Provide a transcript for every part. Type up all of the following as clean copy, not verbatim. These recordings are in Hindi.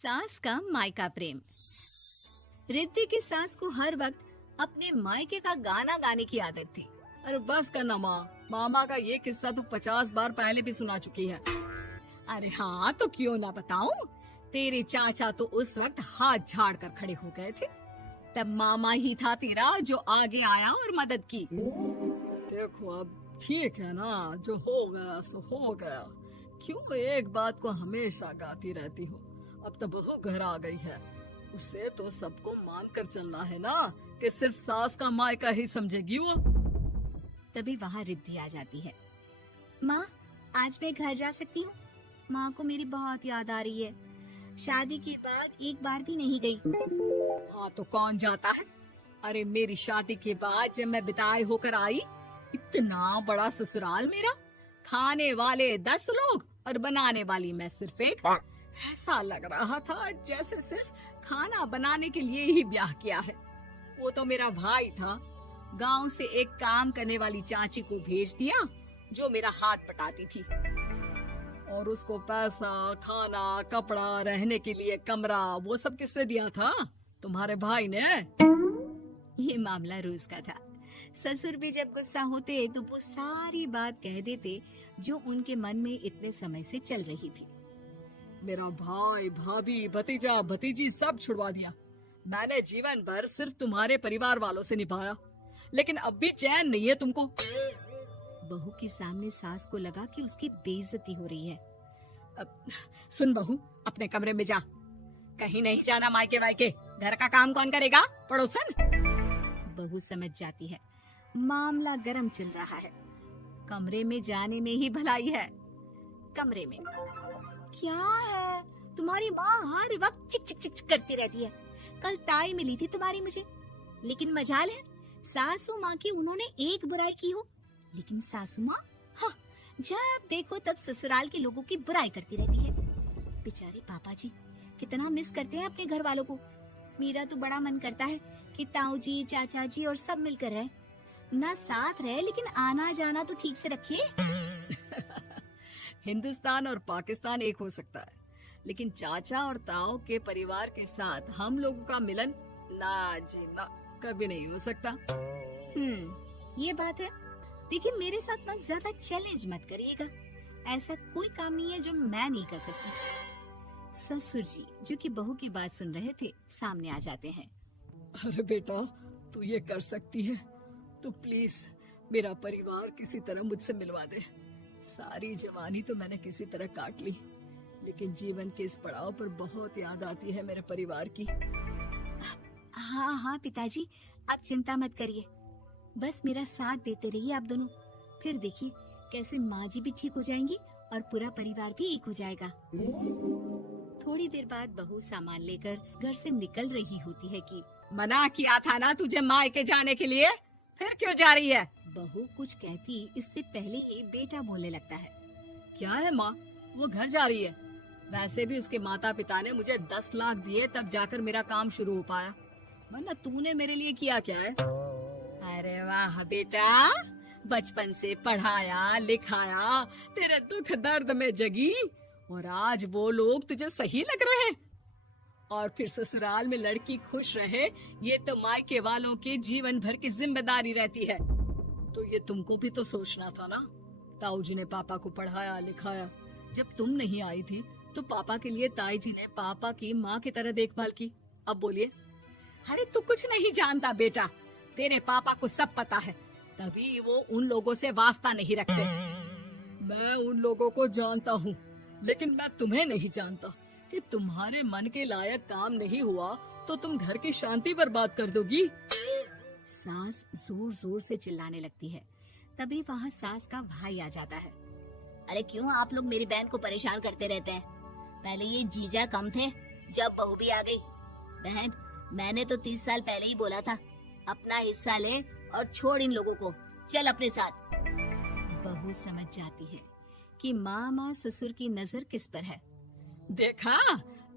सास का मायका प्रेम। रिद्धि की सास को हर वक्त अपने मायके का गाना गाने की आदत थी। अरे बस करना माँ, मामा का ये किस्सा तो 50 बार पहले भी सुना चुकी है। अरे हाँ, तो क्यों ना बताऊं। तेरे चाचा तो उस वक्त हाथ झाड़ कर खड़े हो गए थे। तब मामा ही था तेरा जो आगे आया और मदद की। देखो अब ठीक है ना, जो हो गया सो हो गया। क्यों एक बात को हमेशा गाती रहती हो। अब तो बहू घर आ गई है, उसे तो सबको मान कर चलना है ना, कि सिर्फ सास का मायका ही समझेगी वो। तभी वहाँ रिद्धि आ जाती है। माँ, आज मैं घर जा सकती हूँ? माँ को मेरी बहुत याद आ रही है। शादी के बाद एक बार भी नहीं गई। हाँ तो कौन जाता है। अरे मेरी शादी के बाद जब मैं विदाई होकर आई, इतना बड़ा ससुराल मेरा, खाने वाले 10 लोग और बनाने वाली मैं सिर्फ एक। ऐसा लग रहा था जैसे सिर्फ खाना बनाने के लिए ही ब्याह किया है। वो तो मेरा भाई था, गांव से एक काम करने वाली चाची को भेज दिया जो मेरा हाथ पटाती थी, और उसको पैसा, खाना, कपड़ा, रहने के लिए कमरा, वो सब किससे दिया था? तुम्हारे भाई ने। ये मामला रोज का था। ससुर भी जब गुस्सा होते तो वो सारी बात कह देते जो उनके मन में इतने समय से चल रही थी। मेरा भाई, भाभी, भतीजा, भतीजी सब छुड़वा दिया। मैंने जीवन भर सिर्फ तुम्हारे परिवार वालों से निभाया, लेकिन अब भी चैन नहीं है तुमको। बहू के सामने सास को लगा कि उसकी बेइज्जती हो रही है। अब सुन बहू, अपने कमरे में जा, कहीं नहीं जाना मायके वायके। घर का काम कौन करेगा? पड़ोसन। बहू समझ जाती है मामला गर्म चल रहा है। कमरे में जाने में ही भलाई है। कमरे में क्या है? तुम्हारी माँ हर वक्त चिक चिक चिक चिक करती रहती है। कल ताई मिली थी तुम्हारी मुझे, लेकिन मजाल है सासू माँ की उन्होंने एक बुराई की हो, लेकिन सासू माँ हाँ, जब देखो तब ससुराल के लोगों की बुराई करती रहती है। बेचारे पापा जी कितना मिस करते हैं अपने घर वालों को। मेरा तो बड़ा मन करता है कि ताऊ जी, चाचा जी और सब मिलकर रहे, ना साथ रहे लेकिन आना जाना तो ठीक से रखे। हिंदुस्तान और पाकिस्तान एक हो सकता है, लेकिन चाचा और ताऊ के परिवार के साथ हम लोगों का मिलन ना जी ना, कभी नहीं हो सकता। ये बात है। देखिए मेरे साथ ना ज्यादा चैलेंज मत करिएगा। ऐसा कोई काम नहीं है जो मैं नहीं कर सकती। ससुर जी जो कि बहू की बात सुन रहे थे सामने आ जाते हैं। अरे बेटा, तू ये कर सकती है तो प्लीज मेरा परिवार किसी तरह मुझसे मिलवा दे। सारी जवानी तो मैंने किसी तरह काट ली, लेकिन जीवन के इस पड़ाव पर बहुत याद आती है मेरे परिवार की। हाँ हाँ पिताजी, आप चिंता मत करिए, बस मेरा साथ देते रहिए आप दोनों। फिर देखिए कैसे माँ जी भी ठीक हो जाएंगी और पूरा परिवार भी एक हो जाएगा। थोड़ी देर बाद बहू सामान लेकर घर से निकल रही होती है कि मना किया था ना तुझे मायके जाने के लिए, फिर क्यों जा रही है? बहू कुछ कहती इससे पहले ही बेटा बोलने लगता है। क्या है माँ, वो घर जा रही है। वैसे भी उसके माता पिता ने मुझे 10 लाख दिए तब जाकर मेरा काम शुरू हो पाया, वरना तूने मेरे लिए किया क्या है? अरे वाह बेटा, बचपन से पढ़ाया लिखाया, तेरे दुख दर्द में जगी, और आज वो लोग तुझे सही लग रहे हैं। और फिर ससुराल में लड़की खुश रहे, ये तो मायके वालों की जीवन भर की जिम्मेदारी रहती है। तो ये तुमको भी तो सोचना था ना। ताऊ जी ने पापा को पढ़ाया लिखाया, जब तुम नहीं आई थी तो पापा के लिए ताई जी ने पापा की माँ की तरह देखभाल की। अब बोलिए। अरे तू कुछ नहीं जानता बेटा, तेरे पापा को सब पता है, तभी वो उन लोगों से वास्ता नहीं रखते। मैं उन लोगों को जानता हूँ, लेकिन मैं तुम्हें नहीं जानता कि तुम्हारे मन के लायक काम नहीं हुआ तो तुम घर की शांति बर्बाद कर दोगी। सास जोर जोर से चिल्लाने लगती है। तभी वहाँ सास का भाई आ जाता है। अरे क्यों आप लोग मेरी बहन को परेशान करते रहते हैं? पहले ये जीजा कम थे, जब बहू भी आ गई। बहन, मैंने तो 30 साल पहले ही बोला था, अपना हिस्सा ले और छोड़ इन लोगों को, चल अपने साथ। बहू समझ जाती है कि मामा ससुर की नजर किस पर है। देखा,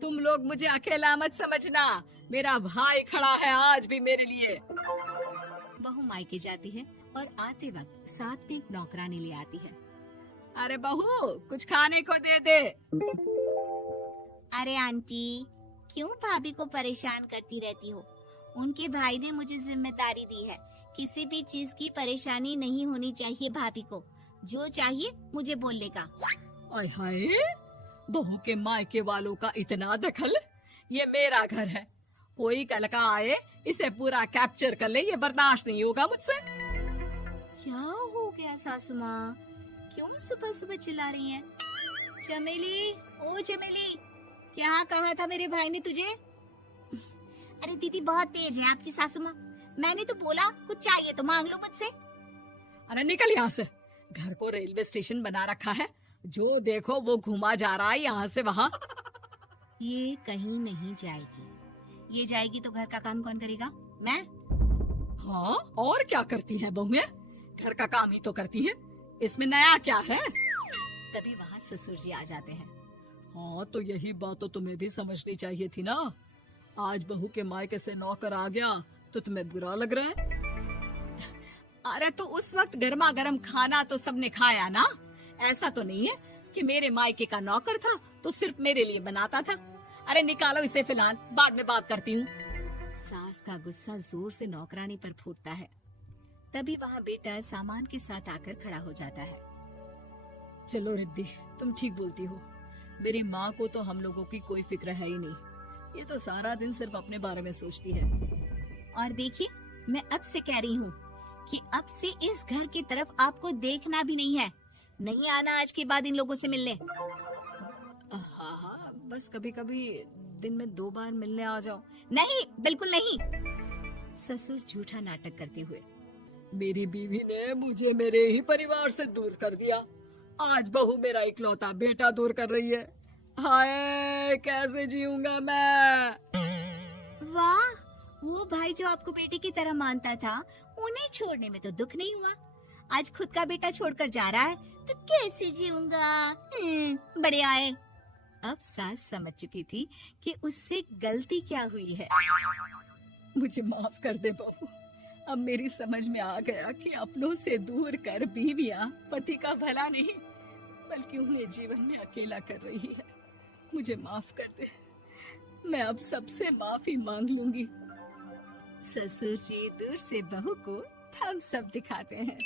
तुम लोग मुझे अकेला मत समझना, मेरा भाई खड़ा है आज भी मेरे लिए। बहू मायके जाती है और आते वक्त साथ में एक नौकरानी ले आती है। अरे बहू, कुछ खाने को दे दे। अरे आंटी, क्यों भाभी को परेशान करती रहती हो? उनके भाई ने मुझे जिम्मेदारी दी है। किसी भी चीज की परेशानी नहीं होनी चाहिए भाभी को। जो चाहिए मुझे बोलने का। आय हाय, बहू के मायके वालों का इतना दखल। ये मेरा घर है, कोई कल का आए इसे पूरा कैप्चर कर ले, ये बर्दाश्त नहीं होगा मुझसे। क्या हो गया सासू माँ? क्यों सुबह सुबह चिल्ला रही हैं? चमेली, ओ चमेली, क्या कहा था मेरे भाई ने तुझे? अरे दीदी बहुत तेज है आपकी सासू माँ। मैंने तो बोला कुछ चाहिए तो मांग लो मुझसे। अरे निकल यहाँ से, घर को रेलवे स्टेशन बना रखा है, जो देखो वो घुमा जा रहा है यहाँ से वहाँ। ये कहीं नहीं जाएगी। ये जाएगी तो घर का काम कौन करेगा? मैं। हाँ, और क्या करती है बहुएं? घर का काम ही तो करती है, इसमें नया क्या है? तभी वहाँ ससुर जी आ जाते हैं। हाँ, तो यही बात तो तुम्हें भी समझनी चाहिए थी ना। आज बहू के मायके से नौकर आ गया तो तुम्हें बुरा लग रहा है? अरे तो उस वक्त गर्मा गर्म खाना तो सबने खाया ना। ऐसा तो नहीं है कि मेरे मायके का नौकर था तो सिर्फ मेरे लिए बनाता था। अरे निकालो इसे फिलहाल, बाद में बात करती हूँ। सास का गुस्सा जोर से नौकरानी पर फूटता है। तभी वहाँ बेटा सामान के साथ आकर खड़ा हो जाता है। चलो रिद्धि, तुम ठीक बोलती हो। मेरी माँ को तो हम लोगों की कोई फिक्र है ही नहीं, ये तो सारा दिन सिर्फ अपने बारे में सोचती है। और देखिए, मैं अब से कह रही हूँ कि अब से इस घर की तरफ आपको देखना भी नहीं है। नहीं आना आज के बाद इन लोगों से मिलने। हाँ, बस कभी कभी दिन में 2 बार मिलने आ जाओ। नहीं, बिल्कुल नहीं। ससुर झूठा नाटक करते हुए। मेरी बीवी ने मुझे मेरे ही परिवार से दूर कर दिया, आज बहू मेरा इकलौता बेटा दूर कर रही है। हाय, कैसे जीऊंगा मैं? वाह, वो भाई जो आपको बेटे की तरह मानता था, उन्हें छोड़ने में तो दुख नहीं हुआ। आज खुद का बेटा छोड़कर जा रहा है तो कैसे जीऊंगा? बढ़िया है। अब सास समझ चुकी थी कि उससे गलती क्या हुई है। मुझे माफ कर दे बहू, अब मेरी समझ में आ गया कि अपनों से दूर कर बीवियां पति का भला नहीं बल्कि उन्हें जीवन में अकेला कर रही है। मुझे माफ कर दे, मैं अब सबसे माफी मांग लूंगी। ससुर जी दूर से बहू को थम्स अप दिखाते हैं।